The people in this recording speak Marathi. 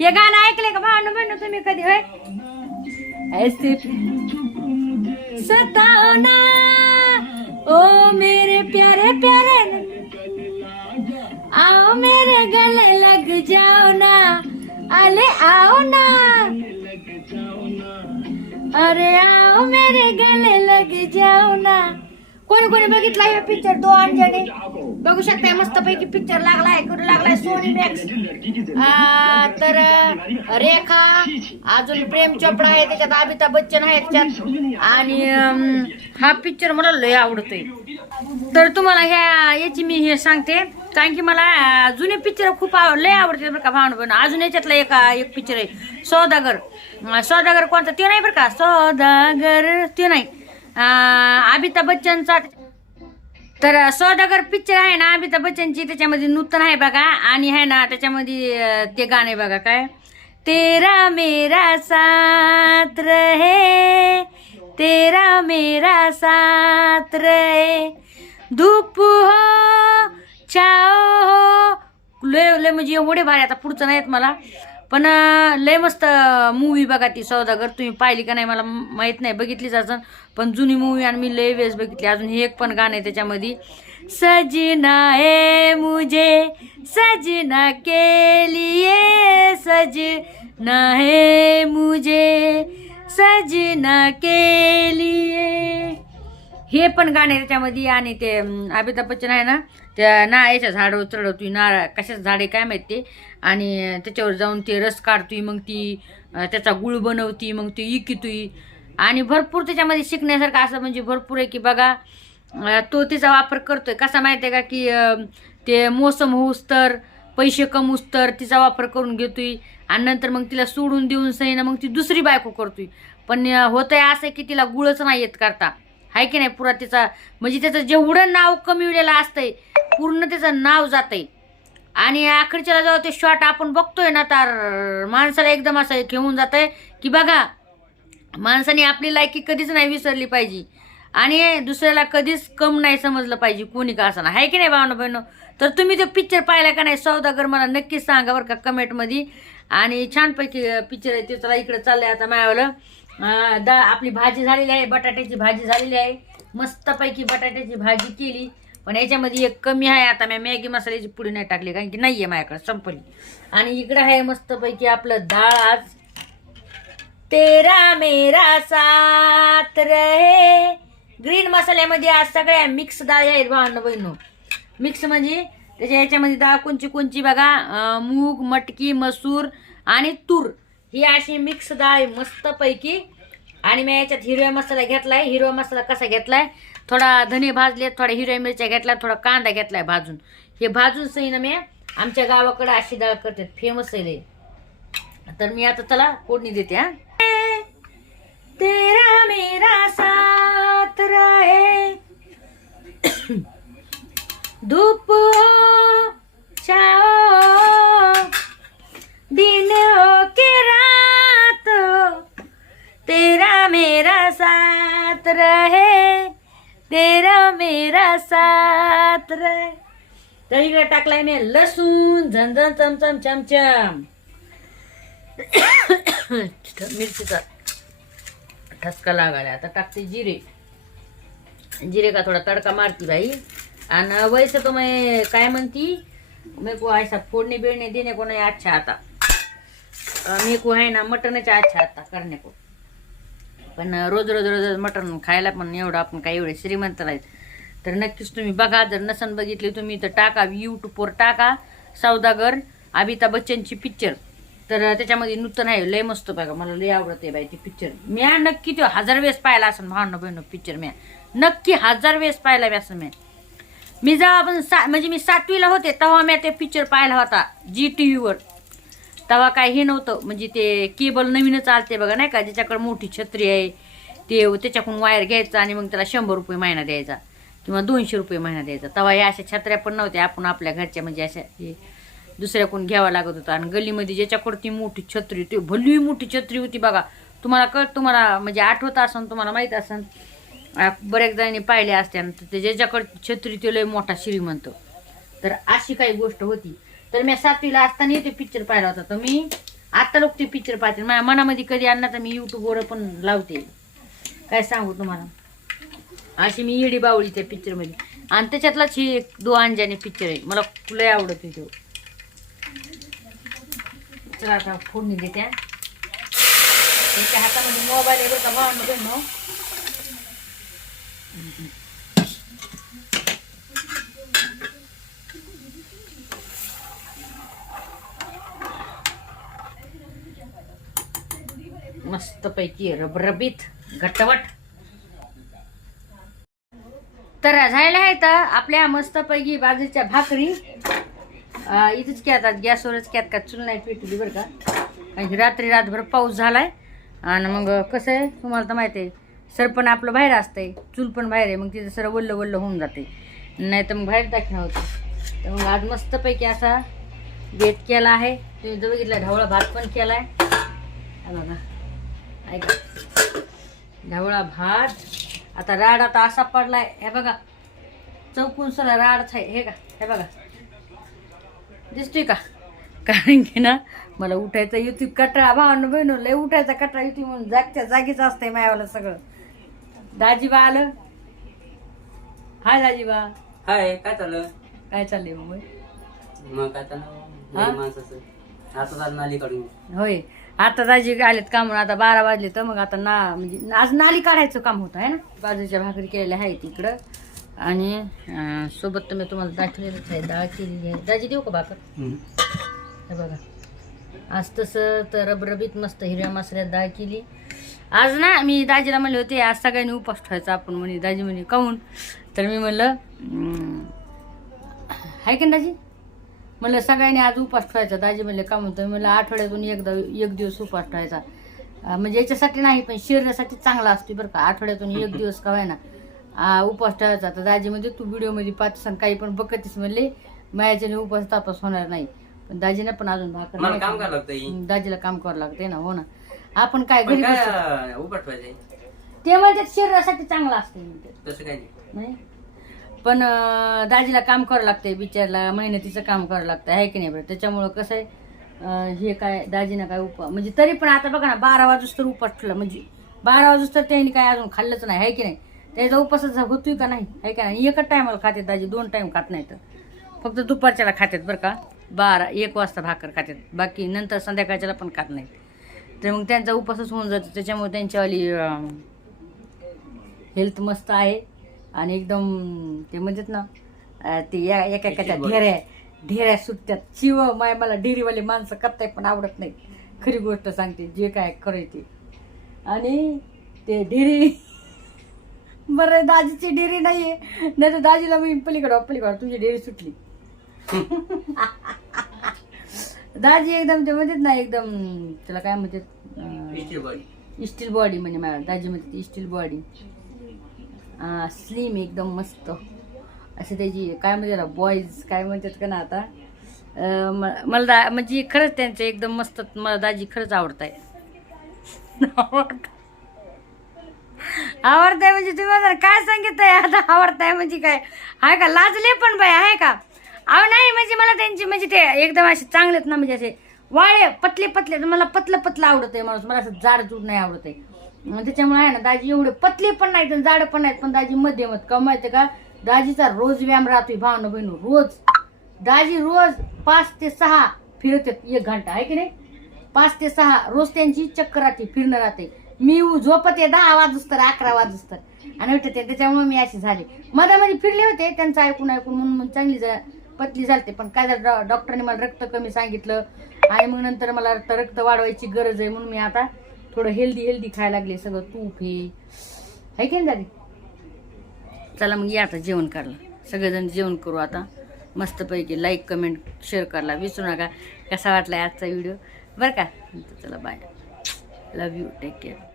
हे गाणं ऐकलंय का भावना म्हणून तुम्ही कधी होय ऐसे। सताना, ओ मेरे प्यारे प्यारे। आओ मेरे गले लग जाओ ना अले आओ ना। अरे आओ मेरे गले लग जाओ ना। कोणी कोणी बघितला हे पिक्चर तो अंजने. बघू शकताय मस्त पैकी पिक्चर लागलाय करू लागलाय? सोनी मॅक्स तर रेखा अजून प्रेम चोपडा आहे त्याच्यात अमिताभ बच्चन आहे त्याच्यात. आणि हा पिक्चर मला लय आवडतोय. तर तुम्हाला ह्या याची मी हे सांगते. कारण की मला जुने पिक्चर खूप आव लय आवडते बरं का भावना पण अजून याच्यातला एक एक पिक्चर आहे सौदागर. सौदागर कोणता? ते नाही बरं का? सौदागर ते नाही. अमिताभ बच्चनचा तर सौदागर पिक्चर आहे ना अमिताभ बच्चनची त्याच्यामध्ये नूतन आहे बघा. आणि आहे ना त्याच्यामध्ये ते गाणे बघा काय? तेरा मेरा साथ रहे तेरा मेरा साथ रहे. धूप हो छाओ हो. लय लय म्हणजे एवढे भारी आता पुढचं नाहीत मला. पण लय मस्त मूवी बघा ती सौदागर. तुम्ही पाहिली का नाही मला माहीत नाही. बघितलीच अजून. पण जुनी मूवी आणि मी लय वेळेस बघितली. अजून हे एक पण गाणं आहे त्याच्यामध्ये. सजना है मुझे सजना के लिए सजना है मुझे सजना के लिए. हे पण गाणं आहे त्याच्यामध्ये. आणि ते अमिताभ बच्चन आहे ना त्या ना याच्या झाडं चढवतोय नारळ कशाच झाड आहे काय माहिती ते. आणि त्याच्यावर जाऊन ते रस काढतोय मग ती त्याचा गुळ बनवती मग ती इकितोय. आणि भरपूर त्याच्यामध्ये शिकण्यासारखं असं म्हणजे भरपूर आहे की बघा तो तिचा वापर करतोय. कसा माहिती आहे का की ते मोसम होऊस तर पैसे कमूस तर तिचा वापर करून घेतोय. आणि नंतर मग तिला सोडून देऊन सईना मग ती दुसरी बायको करतोय. पण अं, होतंय असं की तिला गुळच नाही येत करता. आहे की नाही पुरा तिचा म्हणजे त्याचं जेवढं नाव कमिवलेलं असतंय पूर्ण त्याचं नाव जातंय. आणि अखेरच्याला जेव्हा ते शॉट आपण बघतोय ना तर माणसाला एकदम असं घेऊन जातंय की बघा माणसाने आपली लायकी कधीच नाही विसरली पाहिजे. आणि दुसऱ्याला कधीच कम नाही समजलं पाहिजे कोणी का असं. आहे की नाही भावना बहिणं तर तुम्ही तो पिक्चर पाहिला का नाही सौदागर मला नक्कीच सांगा बरं का कमेंटमध्ये आणि छानपैकी पिक्चर आहे ते. चला इकडं चाललंय आता मायावलं. दा आपली भाजी झालेली आहे बटाट्याची भाजी झालेली आहे. मस्तपैकी बटाट्याची भाजी केली. पण याच्यामध्ये एक कमी आहे. आता मी मॅगी मसाल्याची पुडी नाही टाकली कारण की नाही आहे माझ्याकडे संपली. आणि इकडं आहे मस्तपैकी आपलं डाळ आज. तेरा मेरा साथ रहे. ग्रीन मसाल्यामध्ये आज सगळ्या मिक्स डाळी आहेत भावांना बहिणू. मिक्स म्हणजे त्याच्या याच्यामध्ये डाळ कोणची कोणची बघा? मूग मटकी मसूर आणि तूर. ही अशी मिक्स डाळ आहे मस्तपैकी. आणि मी याच्यात हिरव्या मसाला घेतलाय. हिरवा मसाला कसा घेतलाय? थोडा धने भाजले थोड्या हिरव्या मिरच्या घेतला थोडा कांदा घेतलाय भाजून. हे भाजून सही ना मी आमच्या गावाकडे अशी डाळ करतात फेमस आहे तर मी आता चला फोडणी देते हा. तेरा मेरा साथ रहे. धूप हो दिन हो के रात हो. तेरा मेरा साथ रहे. तेरा मेरा साथ रे. तर इकडे टाकलाय मी लसूण झंझण चमचम चमचम. मिरचीचा ठसका लागायला. आता टाकते जिरे. जिरे का थोडा तडका मारती बाई. आणि वैसे तो मी काय म्हणती? मी को ऐसा फोडणी बेड़ने देणे कोणा अच्छा आता. मी को आहे ना मटनच अच्छा आता करणे को. पण रोज रोज रोज मटन खायला पण एवढं आपण काही एवढे श्रीमंत नाहीत. तर नक्कीच तुम्ही बघा जर नसन बघितली तुम्ही तर टाका यूट्यूबवर टाका सौदागर अमिताभ बच्चनची पिक्चर तर त्याच्यामध्ये नूतन आहे लय मस्त बघा मला लय आवडते बाई ती पिक्चर मी नक्की तो हजार वेळेस पाहिला असं भावना बहिण पिक्चर मी नक्की हजार वेळेस पाहिला मी असं मी मी जेव्हा आपण सा म्हणजे मी सातवीला होते तेव्हा मी ते पिक्चर पाहिला होता जी टी व्हीवर तवा काय हे नव्हतं. म्हणजे ते केबल नवीनच आलते बघा नाही का? ज्याच्याकडे मोठी छत्री आहे ते त्याच्याकडून वायर घ्यायचा आणि मग त्याला शंभर रुपये महिना द्यायचा किंवा दोनशे रुपये महिना द्यायचा. तवा या अशा छत्र्या पण नव्हत्या. आपण आपल्या घरच्या म्हणजे अशा हे दुसऱ्याकडून घ्यावा लागत होतं. आणि गल्लीमध्ये ज्याच्याकडे ती मोठी छत्री ती भल्ली मोठी छत्री होती बघा. तुम्हाला कळ तुम्हाला म्हणजे आठवत असन तुम्हाला माहीत असन. बऱ्याच जणांनी पाहिले असते आणि ते ज्याच्याकडे छत्री ते लय मोठा श्रीमंत. तर अशी काही गोष्ट होती. तर मी सातवीला असताना ते पिक्चर पाहिला होता. तर मी आता लोक ते पिक्चर पाहते. माझ्या मनामध्ये कधी आणला तर मी युट्यूबवर पण लावते. काय सांगू तुम्हाला? अशी मी इडी बावळी त्या पिक्चरमध्ये आणि त्याच्यातलाच ही एक दो अंजाने पिक्चर आहे. मला लय आवडत तो. चला आता फोडणी देत्या त्याच्या हातामध्ये मोबाईल आहे बरं का? मस्तपैकी रबरबीत घटवट. तर झायला आहे तर आपल्या मस्तपैकी बाजूच्या भाकरी. इथंच की आता गॅसवरच की का चूल नाही पेटली बरं का. कारण की रात्री रातभर पाऊस झालाय. आणि मग कसं आहे तुम्हाला तर माहिती आहे सर पण आपलं बाहेर असतंय चूल पण बाहेर आहे मग तिथं सर वल्ल वल्ल होऊन जाते. नाही तर मग बाहेर दाखवणं होतं. तर मग आज मस्तपैकी असा बेत केला आहे. तुम्ही जवळ बघितलं ढवळा भात पण केला आहे बघा. ऐका ढवळा भात. आता राड आता असा पडलाय. हे बघा. चौकून सला राडच आहे. हे का? हे बघा. दिसतोय का? कारण की ना मला उठायचा युती कटाळा भावानं बहिण लय उठायचा कटाळा युती म्हणून जागच्या जागीच असतंय मायावाला सगळं. दाजीबा आलं? हाय दाजीबा. हाय काय चाललं? काय चाललंय मग? मग काय? चाललं माणसाचं. आता चाललं काढून होय. आता दाजी आलेत का म्हणून आता बारा वाजले तर मग आता ना म्हणजे आज नाली काढायचं काम होतं आहे ना? बाजूच्या भाकरी केलेल्या आहेत इकडं. आणि सोबत तर मी तुम्हाला दाखवलेलंच आहे डाळ केलेली आहे. दाजी देऊ का भाकर? हे बघा. आज तसं तर रबरबीत मस्त हिरव्या मसाल्यात डाळ केली. आज ना मी दाजीला म्हणले होते आज सगळ्यांनी उपास ठेवायचा आपण म्हणे. दाजी म्हणे काहून तर मी म्हणलं "हम्म, आहे की दाजी? म्हणलं सगळ्यांनी आज उपास ठेवायचा. दाजी म्हणले का म्हणतो? म्हणलं आठवड्यातून एकदा एक दिवस उपास ठेवायचा. म्हणजे याच्यासाठी नाही पण शरीरासाठी चांगला असतो बरं का. आठवड्यातून एक दिवस का ना उपास ठेवायचा. तर दाजी म्हणजे तू व्हिडिओमध्ये पाहतेस आणि काही पण बघतेस. म्हणले मायाच्याने उपास तापास होणार नाही. पण दाजीने पण अजून भाकर काम खाल्ली. करावं लागतं दाजीला काम करावं लागतंय ना हो ना. आपण काय घरी ते म्हणतात शरीरासाठी चांगलं असतं म्हणतात तसं काय नाही. नाही? पण दाजीला काम करावं लागतंय बिचारला मेहनतीचं काम करावं लागतं आहे की नाही बरं? त्याच्यामुळं कसं आहे हे काय दाजीनं काय उपा म्हणजे तरी पण आता बघा ना बारा वाजूस तर उपास म्हणजे बारा वाजूस तर त्यांनी काय अजून खाल्लंच नाही आहे की नाही? त्याचा उपासच होतोय का नाही आहे का नाही? एकच टायमाला खाते दाजी दोन टाईम खात नाही तर फक्त दुपारच्याला खातात बरं का बारा एक वाजता भाकर खातात बाकी नंतर संध्याकाळच्याला पण खात नाहीत. तर मग त्यांचा उपासच होऊन जातो त्याच्यामुळे त्यांच्यावाली हेल्थ मस्त आहे. आणि एकदम ते म्हणतात ना ते या एका एकाच्या. ढेऱ्या ढेऱ्या सुटत्यात शिव माय मला डेअरीवाले माणसं करताय पण आवडत नाही. खरी गोष्ट सांगते जे काय खरंय ते. आणि ते ढेरी बरं दाजीची डेअरी नाहीये. नाही तर दाजीला मी पलीकडं पलीकडं तुझी डेअरी सुटली. दाजी एकदम ते म्हणतात ना एकदम त्याला काय म्हणतात स्टील बॉडी. स्टील बॉडी म्हणजे मला दाजी म्हणते स्टील बॉडी. स्लिम एकदम मस्त. असे त्याची काय म्हणते ना बॉईज काय म्हणतात का ना आता? म- मला दा म्हणजे खरंच त्यांचं एकदम मस्त मला दाजी खरंच आवडत आहे आवडताय म्हणजे तुम्ही काय काय आहे आता आवडताय म्हणजे काय? आहे का? लाजले पण बाय आहे का? अहो नाही म्हणजे मला त्यांची म्हणजे ते एकदम असे चांगलेत ना म्हणजे असे वाळे पतले पतले मला पतलं पतलं आवडत आहे माणूस. मला असं जाड जूड नाही आवडत आहे मग त्याच्यामुळे आहे ना दाजी एवढे पतले पण नाहीत आणि जाड पण नाहीत. पण दाजी मध्यम आहेत का माहिती का? दाजीचा रोज व्यायाम राहतोय भावना बहिणू रोज. दाजी रोज पाच ते सहा फिरत एक घंटा आहे की नाही? पाच ते सहा रोज त्यांची चक्कर राहते फिरणं राहते. मी झोपते दहा वाजूस तर अकरा वाजूस तर. आणि उठते त्याच्यामुळे मी अशी झाले. मध्ये फिरले होते त्यांचं ऐकून ऐकून म्हणून मग चांगली जा- पतली झालते. पण काय झालं डॉ- डॉक्टरने मला रक्त कमी सांगितलं. आणि मग नंतर मला रक्त रक्त वाढवायची गरज आहे म्हणून मी आता थोडं हेल्दी हेल्दी खायला लागले सगळं तूप हे. आहे की नाही दादी? चला मग या आता जेवण करायला. सगळेजण जेवण करू आता. मस्तपैकी लाईक कमेंट शेअर करायला विसरू नका. कसा वाटला आजचा व्हिडिओ बरं का? चला bye love you take care